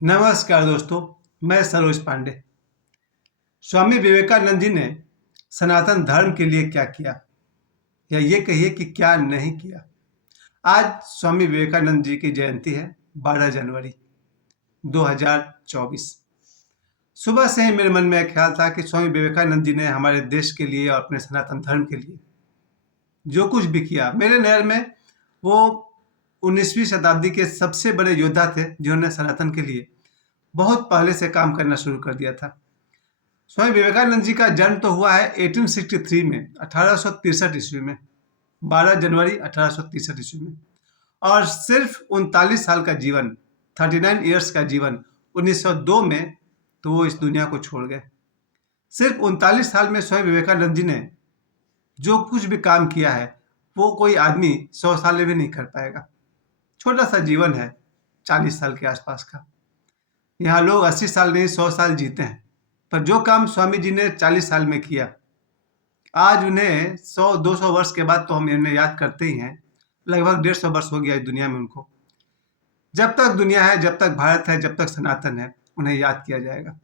नमस्कार दोस्तों, मैं सरोज पांडे। स्वामी विवेकानंद जी ने सनातन धर्म के लिए क्या किया, या ये कहिए कि क्या नहीं किया। आज स्वामी विवेकानंद जी की जयंती है, 12 जनवरी 2024। सुबह से ही मेरे मन में एक ख्याल था कि स्वामी विवेकानंद जी ने हमारे देश के लिए और अपने सनातन धर्म के लिए जो कुछ भी किया, मेरे नज़र में वो 19वीं शताब्दी के सबसे बड़े योद्धा थे, जिन्होंने सनातन के लिए बहुत पहले से काम करना शुरू कर दिया था। स्वामी विवेकानंद जी का जन्म तो हुआ है 1863 में, 1863 ईस्वी में, 12 जनवरी 1863 ईस्वी में। और सिर्फ 39 साल का जीवन, 39 ईयर्स का जीवन 1902 में तो वो इस दुनिया को छोड़ गए। सिर्फ 39 साल में स्वामी विवेकानंद जी ने जो कुछ भी काम किया है वो कोई आदमी 100 साल में भी नहीं कर पाएगा। छोटा सा जीवन है, 40 साल के आसपास का। यहाँ लोग 80 साल नहीं 100 साल जीते हैं, पर जो काम स्वामी जी ने 40 साल में किया, आज उन्हें 100-200 वर्ष के बाद तो हम इन्हें याद करते ही हैं। लगभग 150 वर्ष हो गया इस दुनिया में उनको। जब तक दुनिया है, जब तक भारत है, जब तक सनातन है, उन्हें याद किया जाएगा।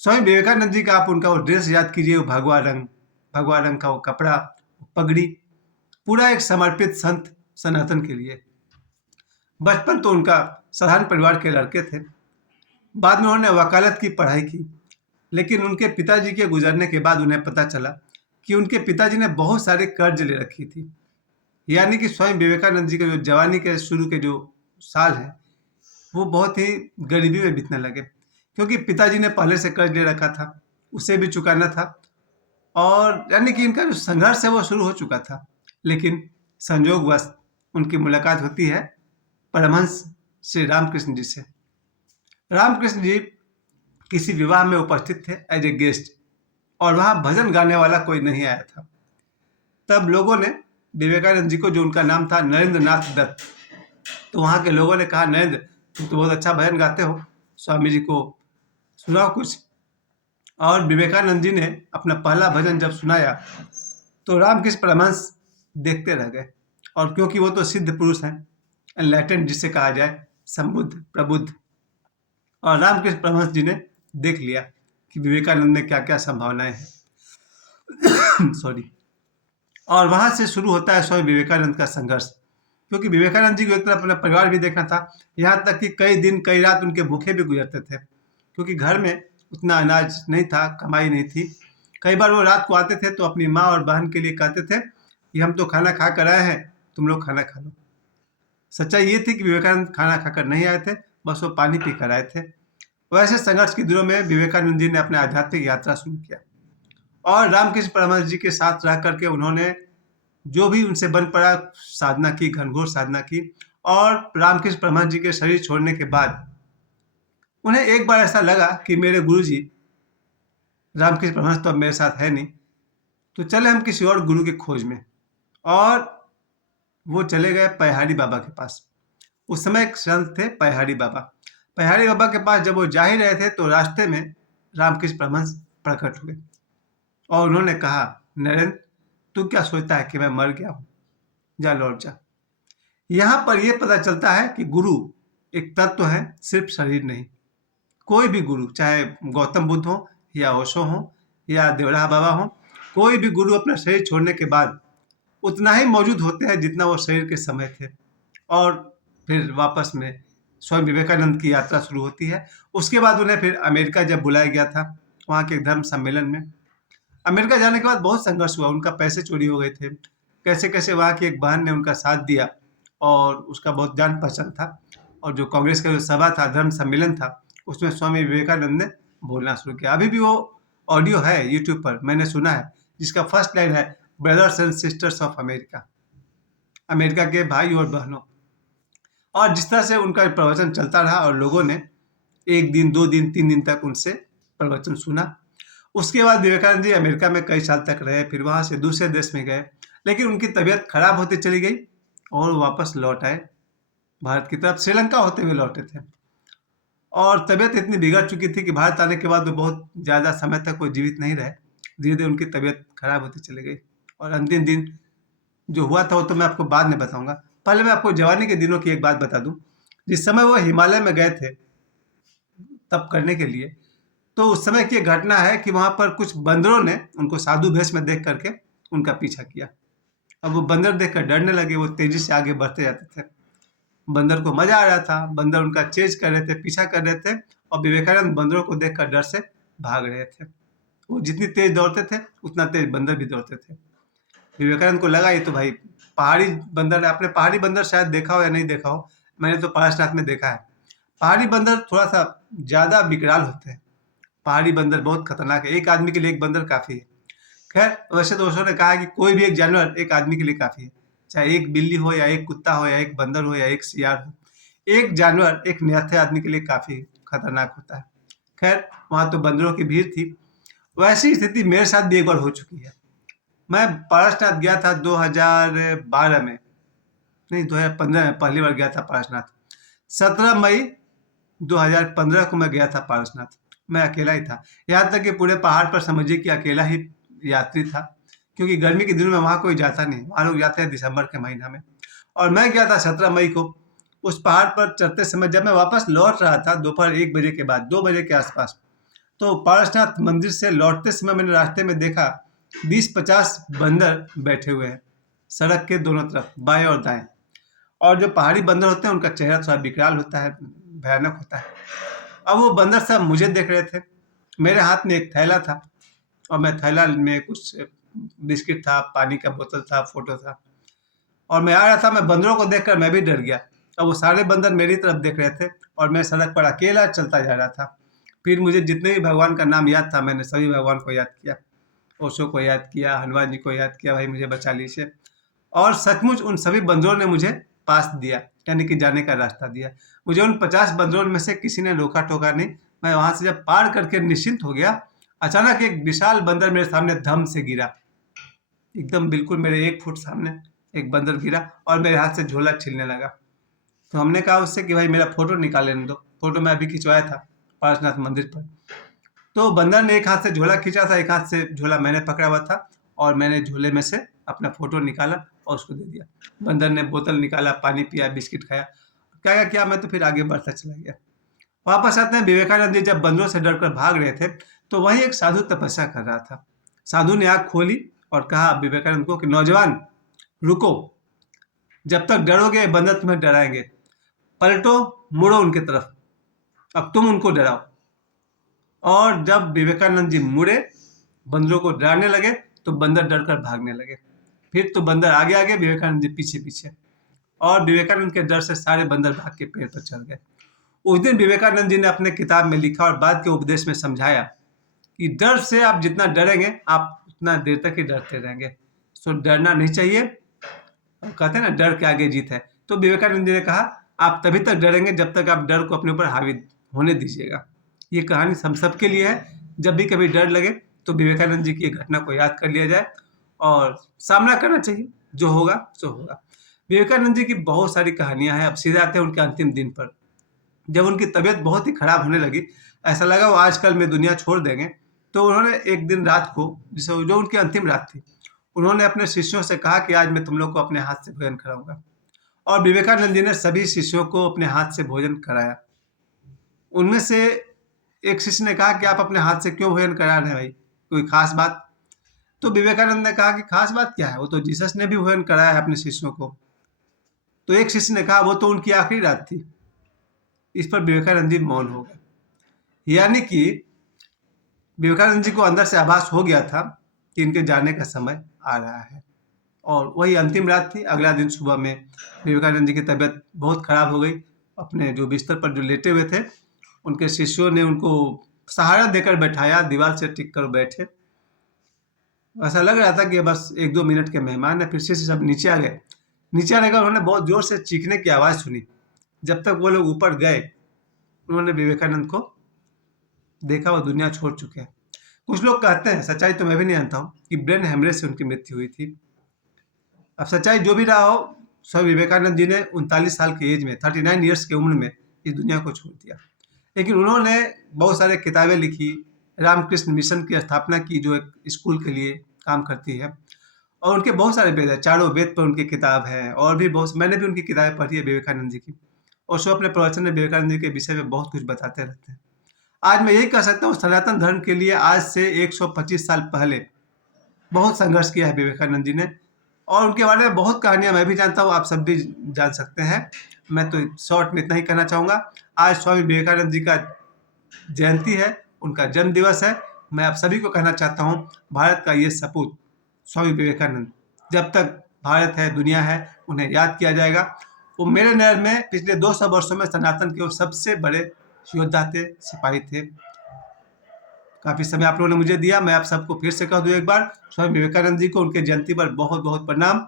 स्वामी विवेकानंद जी का आप उनका वो ड्रेस याद कीजिए, वो भगवा रंग का वो कपड़ा, पगड़ी, पूरा एक समर्पित संत सनातन के लिए। बचपन तो उनका साधारण परिवार के लड़के थे। बाद में उन्होंने वकालत की पढ़ाई की, लेकिन उनके पिताजी के गुजरने के बाद उन्हें पता चला कि उनके पिताजी ने बहुत सारे कर्ज ले रखी थी। यानी कि स्वामी विवेकानंद जी के जो जवानी के शुरू के जो साल हैं, वो बहुत ही गरीबी में बीतने लगे, क्योंकि पिताजी ने पहले से कर्ज ले रखा था, उसे भी चुकाना था। और यानी कि इनका जो संघर्ष है वो शुरू हो चुका था। लेकिन संयोगवश उनकी मुलाकात होती है परमहंस श्री रामकृष्ण जी से। रामकृष्ण जी किसी विवाह में उपस्थित थे एज ए गेस्ट, और वहां भजन गाने वाला कोई नहीं आया था। तब लोगों ने विवेकानंद जी को, जो उनका नाम था नरेंद्र नाथ दत्त, तो वहां के लोगों ने कहा, नरेंद्र तुम तो बहुत अच्छा भजन गाते हो, स्वामी जी को सुनाओ कुछ। और विवेकानंद जी ने अपना पहला भजन जब सुनाया तो रामकृष्ण परमहंस देखते रह गए। और क्योंकि वो तो सिद्ध पुरुष हैं, एनलाइटेंड जिसे कहा जाए, संबुद्ध, प्रबुद्ध, और रामकृष्ण परमहंस जी ने देख लिया कि विवेकानंद में क्या क्या संभावनाएं हैं। सॉरी। और वहां से शुरू होता है स्वामी विवेकानंद का संघर्ष, क्योंकि विवेकानंद जी को एक तरफ अपना परिवार भी देखना था, यहाँ तक कि कई दिन कई रात उनके भूखे भी गुजरते थे, क्योंकि घर में उतना अनाज नहीं था, कमाई नहीं थी। कई बार वो रात को आते थे तो अपनी माँ और बहन के लिए कहते थे कि हम तो खाना खा कर आए हैं, तुम लोग खाना खा लो। सच्चाई ये थी कि विवेकानंद खाना खाकर नहीं आए थे, बस वो पानी पी कर आए थे। वैसे संघर्ष के दिनों में विवेकानंद जी ने अपने आध्यात्मिक यात्रा शुरू किया, और रामकृष्ण परमहंस जी के साथ रह करके उन्होंने जो भी उनसे बन पड़ा साधना की, घनघोर साधना की। और रामकृष्ण परमहंस जी के शरीर छोड़ने के बाद उन्हें एक बार ऐसा लगा कि मेरे गुरु जी रामकृष्ण परमहंस तो अब मेरे साथ है नहीं, तो चले हम किसी और गुरु की खोज में। और वो चले गए पहाड़ी बाबा के पास। उस समय एक संत थे पहाड़ी बाबा। पहाड़ी बाबा के पास जब वो जा ही रहे थे तो रास्ते में रामकृष्ण परमहंस प्रकट हुए, और उन्होंने कहा, नरेंद्र तू क्या सोचता है कि मैं मर गया हूँ, जा लौट जा। यहाँ पर यह पता चलता है कि गुरु एक तत्व है, सिर्फ शरीर नहीं। कोई भी गुरु, चाहे गौतम बुद्ध हो या ओशो हो या देवराह बाबा हो, कोई भी गुरु अपना शरीर छोड़ने के बाद उतना ही मौजूद होते हैं जितना वो शरीर के समय थे। और फिर वापस में स्वामी विवेकानंद की यात्रा शुरू होती है। उसके बाद उन्हें फिर अमेरिका जब बुलाया गया था, वहाँ के धर्म सम्मेलन में। अमेरिका जाने के बाद बहुत संघर्ष हुआ, उनका पैसे चोरी हो गए थे, कैसे कैसे वहाँ की एक बहन ने उनका साथ दिया, और उसका बहुत जान पहचान था। और जो कांग्रेस का जो सभा था, धर्म सम्मेलन था, उसमें स्वामी विवेकानंद ने बोलना शुरू किया। अभी भी वो ऑडियो है यूट्यूब पर, मैंने सुना है, जिसका फर्स्ट लाइन है, brothers and sisters of America, America के भाई और बहनों। और जिस तरह से उनका प्रवचन चलता रहा, और लोगों ने 1 दिन 2 दिन 3 दिन तक उनसे प्रवचन सुना। उसके बाद विवेकानंद जी अमेरिका में कई साल तक रहे, फिर वहाँ से दूसरे देश में गए, लेकिन उनकी तबीयत खराब होती चली गई, और वो वापस लौट आए भारत की तरफ। श्रीलंका होते हुए लौटे थे, और तबीयत इतनी बिगड़ चुकी थी कि भारत आने के बाद वो बहुत ज़्यादा समय तक वो जीवित नहीं रहे। धीरे धीरे उनकी तबीयत खराब होती चली गई, और अंतिम दिन जो हुआ था वो तो मैं आपको बाद में बताऊंगा। पहले मैं आपको जवानी के दिनों की एक बात बता दूं। जिस समय वो हिमालय में गए थे, तप करने के लिए। तो उस समय की घटना है कि वहाँ पर कुछ बंदरों ने उनको साधु भेष में देख करके उनका पीछा किया। अब वो बंदर देखकर डरने लगे, वो तेजी से आगे बढ़ते जाते थे। बंदर को मजा आ रहा था, बंदर उनका चेज कर रहे थे, पीछा कर रहे थे, और विवेकानंद बंदरों को देखकर डर से भाग रहे थे। वो जितनी तेज दौड़ते थे उतना तेज बंदर भी दौड़ते थे। विवेकानंद को लगा ये तो भाई पहाड़ी बंदर है। आपने पहाड़ी बंदर शायद देखा हो या नहीं देखा हो, मैंने तो पारसनाथ में देखा है। पहाड़ी बंदर थोड़ा सा ज्यादा विकराल होते हैं। पहाड़ी बंदर बहुत खतरनाक है, एक आदमी के लिए एक बंदर काफी है। खैर वैसे दोस्तों ने कहा कि कोई भी एक जानवर एक आदमी के लिए काफी है, चाहे एक बिल्ली हो या एक कुत्ता हो या एक बंदर हो या एक सियार हो, एक जानवर एक निहत्थे आदमी के लिए काफी खतरनाक होता है। खैर वहां तो बंदरों की भीड़ थी। वैसी स्थिति मेरे साथ भी एक बार हो चुकी है। मैं पारसनाथ गया था 2012 में, नहीं 2015 में पहली बार गया था पारसनाथ। 17 मई 2015 को मैं गया था पारसनाथ। मैं अकेला ही था, यहाँ तक कि पूरे पहाड़ पर समझिए कि अकेला ही यात्री था, क्योंकि गर्मी के दिनों में वहाँ कोई जाता नहीं, वहाँ लोग जाते हैं दिसंबर के महीना में। और मैं गया था 17 मई को। उस पहाड़ पर चढ़ते समय जब मैं वापस लौट रहा था दोपहर 1 बजे के बाद, 2 बजे के आसपास, तो पारसनाथ मंदिर से लौटते समय मैंने रास्ते में देखा 20-50 बंदर बैठे हुए हैं सड़क के दोनों तरफ, बाएं और दाएं। और जो पहाड़ी बंदर होते हैं उनका चेहरा थोड़ा विकराल होता है, भयानक होता है। अब वो बंदर सब मुझे देख रहे थे। मेरे हाथ में एक थैला था, और मैं थैला में कुछ बिस्किट था, पानी का बोतल था, फोटो था, और मैं आ रहा था। मैं बंदरों को देखकर मैं भी डर गया। अब वो सारे बंदर मेरी तरफ देख रहे थे, और मैं सड़क पर अकेला चलता जा रहा था। फिर मुझे जितने भी भगवान का नाम याद था मैंने सभी भगवान को याद किया, ओशो को याद किया, हनुमान जी को याद किया, भाई मुझे बचा लीजिए। और सचमुच उन सभी बंदरों ने मुझे पास दिया, यानी कि जाने का रास्ता दिया। मुझे उन 50 बंदरों में से किसी ने रोका टोका नहीं। मैं वहां से जब पार करके निश्चिंत हो गया, अचानक एक विशाल बंदर मेरे सामने धम से गिरा। एकदम बिल्कुल मेरे 1 फुट सामने एक बंदर गिरा और मेरे हाथ से झोला छीलने लगा। तो हमने कहा उससे कि भाई मेरा फोटो निकाल लेने दो। फोटो मैं अभी खिंचवाया था पारसनाथ मंदिर पर। तो बंदर ने एक हाथ से झोला खींचा था, एक हाथ से झोला मैंने पकड़ा हुआ था, और मैंने झोले में से अपना फोटो निकाला और उसको दे दिया। बंदर ने बोतल निकाला, पानी पिया, बिस्किट खाया, क्या क्या किया, मैं तो फिर आगे बढ़ता चला गया। वापस आते हैं, विवेकानंद जी जब बंदरों से डरकर भाग रहे थे तो वहीं एक साधु तपस्या कर रहा था। साधु ने आंख खोली और कहा विवेकानंद को कि नौजवान रुको, जब तक डरोगे बंदर तुम्हें डराएंगे, पलटो, मुड़ो उनके तरफ, अब तुम उनको डराओ। और जब विवेकानंद जी मुड़े, बंदरों को डराने लगे, तो बंदर डरकर भागने लगे। फिर तो बंदर आगे आगे, विवेकानंद जी पीछे पीछे, और विवेकानंद के डर से सारे बंदर भाग के पेड़ पर चढ़ गए। उस दिन विवेकानंद जी ने अपने किताब में लिखा और बाद के उपदेश में समझाया कि डर से आप जितना डरेंगे आप उतना देर तक ही डरते रहेंगे। सो डरना नहीं चाहिए। कहते हैं ना डर के आगे जीत है। तो विवेकानंद जी ने कहा आप तभी तक डरेंगे जब तक आप डर को अपने ऊपर हावी होने दीजिएगा। ये कहानी हम सबके लिए है। जब भी कभी डर लगे तो विवेकानंद जी की एक घटना को याद कर लिया जाए और सामना करना चाहिए, जो होगा सो होगा। विवेकानंद जी की बहुत सारी कहानियां हैं। अब सीधे आते हैं उनके अंतिम दिन पर। जब उनकी तबीयत बहुत ही खराब होने लगी, ऐसा लगा वो आजकल में दुनिया छोड़ देंगे, तो उन्होंने एक दिन रात को, जिसे जो उनकी अंतिम रात थी, उन्होंने अपने शिष्यों से कहा कि आज मैं तुम लोग को अपने हाथ से भोजन कराऊंगा। और विवेकानंद जी ने सभी शिष्यों को अपने हाथ से भोजन कराया। उनमें से एक शिष्य ने कहा कि आप अपने हाथ से क्यों भोजन करा रहे हैं भाई, कोई खास बात? तो विवेकानंद ने कहा कि खास बात क्या है, वो तो जीसस ने भी भोजन कराया है अपने शिष्यों को। तो एक शिष्य ने कहा वो तो उनकी आखिरी रात थी। इस पर विवेकानंद जी मौन हो गए। यानी कि विवेकानंद जी को अंदर से आभास हो गया था कि इनके जाने का समय आ रहा है, और वही अंतिम रात थी। अगला दिन सुबह में विवेकानंद जी की तबीयत बहुत खराब हो गई। अपने जो बिस्तर पर जो लेटे हुए थे, उनके शिष्यों ने उनको सहारा देकर बैठाया, दीवार से टिक कर बैठे। ऐसा लग रहा था कि बस 1-2 मिनट के मेहमान है। फिर शिष्य सब नीचे आ गए। नीचे आने का उन्होंने बहुत जोर से चीखने की आवाज़ सुनी। जब तक वो लोग ऊपर गए, उन्होंने विवेकानंद को देखा, वो दुनिया छोड़ चुके हैं। कुछ लोग कहते हैं, सच्चाई तो मैं भी नहीं जानता हूँ, कि ब्रेन हेमरेज से उनकी मृत्यु हुई थी। अब सच्चाई जो भी रहा हो, स्वामी विवेकानंद जी ने 39 साल की एज में, 39 ईयर्स की उम्र में इस दुनिया को छोड़ दिया। लेकिन उन्होंने बहुत सारे किताबें लिखी, रामकृष्ण मिशन की स्थापना की, जो एक स्कूल के लिए काम करती है, और उनके बहुत सारे वेद है, चारों वेद पर उनकी किताब है, और भी बहुत, मैंने भी उनकी किताबें पढ़ी है विवेकानंद जी की। और सो अपने प्रवचन में विवेकानंद जी के विषय में बहुत कुछ बताते रहते हैं। आज मैं यही कह सकता हूँ, सनातन धर्म के लिए आज से 125 साल पहले बहुत संघर्ष किया है विवेकानंद जी ने, और उनके बारे में बहुत कहानियां मैं भी जानता हूँ, आप सब भी जान सकते हैं। मैं तो शॉर्ट में इतना ही कहना चाहूँगा। आज स्वामी विवेकानंद जी का जयंती है, उनका जन्म दिवस है। मैं आप सभी को कहना चाहता हूँ, भारत का ये सपूत स्वामी विवेकानंद, जब तक भारत है, दुनिया है, उन्हें याद किया जाएगा। वो मेरे नज़र में पिछले 200 वर्षों में सनातन के वो सबसे बड़े योद्धा थे, सिपाही थे। काफ़ी समय आप लोगों ने मुझे दिया, मैं आप सबको फिर से कह दूँ एक बार, स्वामी विवेकानंद जी को उनके जयंती पर बहुत बहुत प्रणाम,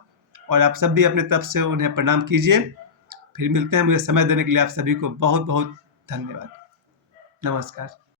और आप सब भी अपने तरफ से उन्हें प्रणाम कीजिए। फिर मिलते हैं। मुझे समय देने के लिए आप सभी को बहुत बहुत धन्यवाद। नमस्कार।